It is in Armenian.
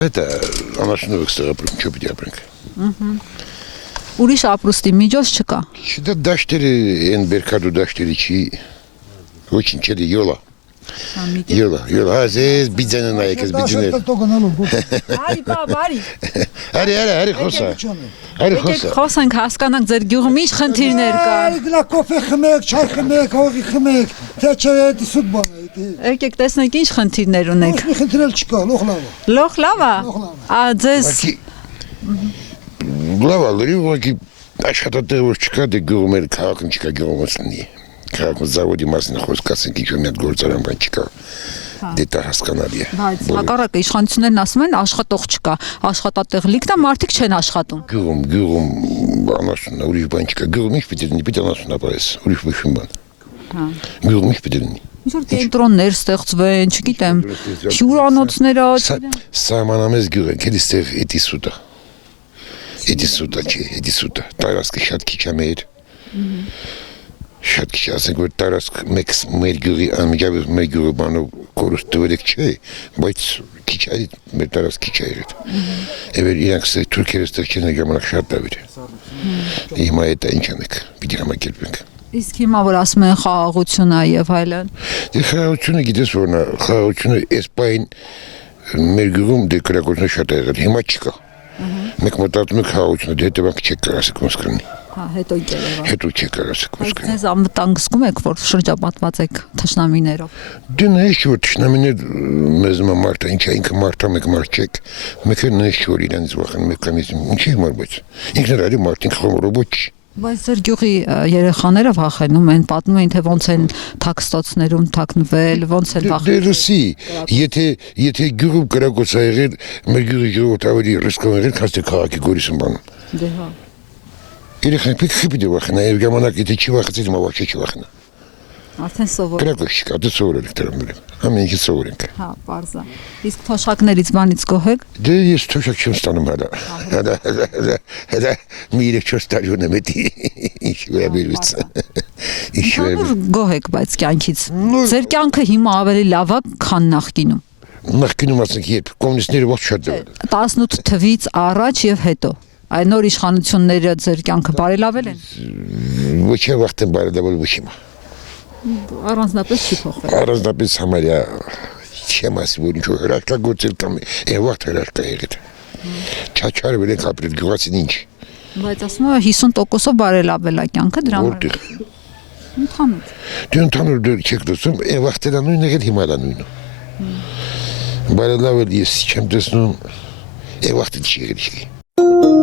Это անասունով ստեղապրում, չո պիտի ապրենք։ Ուրիշ ապրուստի միջոց չկա։ Դա դաշտերը, են բերքադու դաշտերը չի, ոչինչ չելի յոլա։ Յոլա, այս բիձանը նայեք, այս բիձները։ Արի, բավ, արի։ Արի խոսա։ Արի Եկեք խոսա։ խոսենք, հասկանանք ձեր գյուղում ինչ խնդիրներ կան։ Գնա կոֆե խմեք, չայ խմեք, հողի խմեք, թե չէ դա սուտ բան է։ Եկեք տեսնենք ինչ խնդիրներ ունեք։ Ոչ մի խնդրել չկա, լող լավ է։ Լող լավ է։ Ա ձեզ Լավ է, լրի ուղղակի աշխատատեղ որ չկա, դե գյուղում էլ քաղաքն չկա, գյուղում ասնի։ Քաղաքում զավոդի մասին խոսք ասենք, ինչ որ մի հատ գործարան բան չկա։ Դե դա հասկանալի է։ Բայց հակառակը իշխանություններն ասում են աշխատող չկա, աշխատատեղ լիքն է, մարդիկ չեն աշխատում։ Գյուղում անասունն է, ուրիշ բան չկա։ Գյուղում ինչ պիտի լինի, պիտի անասուն ապարես, ուրիշ ոչ մի բան։ Գյուղում ինչ պիտի լինի։ Ինչ որ կենտրոններ ստեղծվեն, չգիտեմ, հյուրանոցներ Սահմանամեզ գյուղ ենք, էլի ստեղ էդի սուտա։ Էդի սուտա չի, էդի սուտա։ Տարածքը շատ քիչ է մեր։ Շատ քիչ ասենք որ տարածք մեր գյուղի անմիջապես մեր գյուղը բանով կորուստ տվերեք չէ, բայց քիչ է մեր տարածք քիչ է եղել։ Եվ իրանք թուրքերը ստեղ չեն ժամանակ շատ դավիր։ Հիմա դա ինչ անենք, պիտի համակերպենք։ Իսկ հիմա որ ասում են խաղաղություն է եւ այլն։ Դե խաղաղությունը գիտես որն է, խաղաղությունը այս պահին մեր գյուղում դե կրակոցներ շատ է եղել, հիմա չկա։ Մենք մտածում ենք խաղաղությունը, դե հետևանք չեք կարասեք ոնց կլինի։ Հա, հետո եկել։ Հետո չեք կարասեք ոնց կլինի։ Ձեզ անվտանգ զգում եք, որ շրջապատված եք թշնամիներով։ Դե նայեք որ թշնամիներ մեզ մարդ է, ինչ է ինքը մարդ է, մեկ մարդ չեք։ Մեկ էլ նայեք որ իրենց վախեն մեկ կամից ինչի մար բայց։ Ինքն էլ մարդ ինքը խոմ ռոբոտ չի։ Բայց ձեր գյուղի երեխաները վախենում են, պատմում են, թե ոնց են թաքստոցներում թաքնվել, ոնց են վախենում։ Դե լսի, եթե գյուղում կրակոց ա եղել, մեր գյուղի ժողովուրդը ավելի ռիսկով եղել, քան թե քաղաքի Գորիսում բանում։ Դե հա։ Երեխան պիտի վախենա, եւ ժամանակ եթե չի վախեցել, հիմա ոչ չի վախենա։ Արդեն սովոր։ Կրակոց չկա, դե սովորել եք դրան մեր։ Ամեն ինչ սովոր ենք։ Հա, པարզ է։ Իսկ թոշակներից բանից գոհ եք։ Դե ես թոշակ չեմ ստանում հələ մի 3-4 տարի ունեմ էդի ինչ վերաբերվից։ Ինչ Ինչ գոհ եք բայց կյանքից։ Ձեր կյանքը հիմա ավելի լավ է, քան նախկինում։ Նախկինում ասենք երբ կոմունիստները ոչ շատ դեռ 18 թվից առաջ եւ հետո։ Այն նոր իշխանությունները ձեր կյանքը բարելավել են։ Ոչ վաղտ են բարելավել ոչ հիմա։ Առանձնապես չի փոխվել։ Առանձնապես համարյա չեմ ասի որ ինչ-որ հրաշքագործել կամ այն վաղտ հրաշք է եղել։ Չաչարվել ենք ապրել գյուղացին ինչ։ Բայց ասում եմ 50%-ով բարելավել է կյանքը դրա համար։ Որտեղ։ Ընդհանուր։ Դե ընդհանուր դեռ չեք լսում, այն վաղտ էլ նույնն եղել հիմա էլ նույնը։ Բարելավել ես չեմ տեսնում, այն վաղտ չի եղել։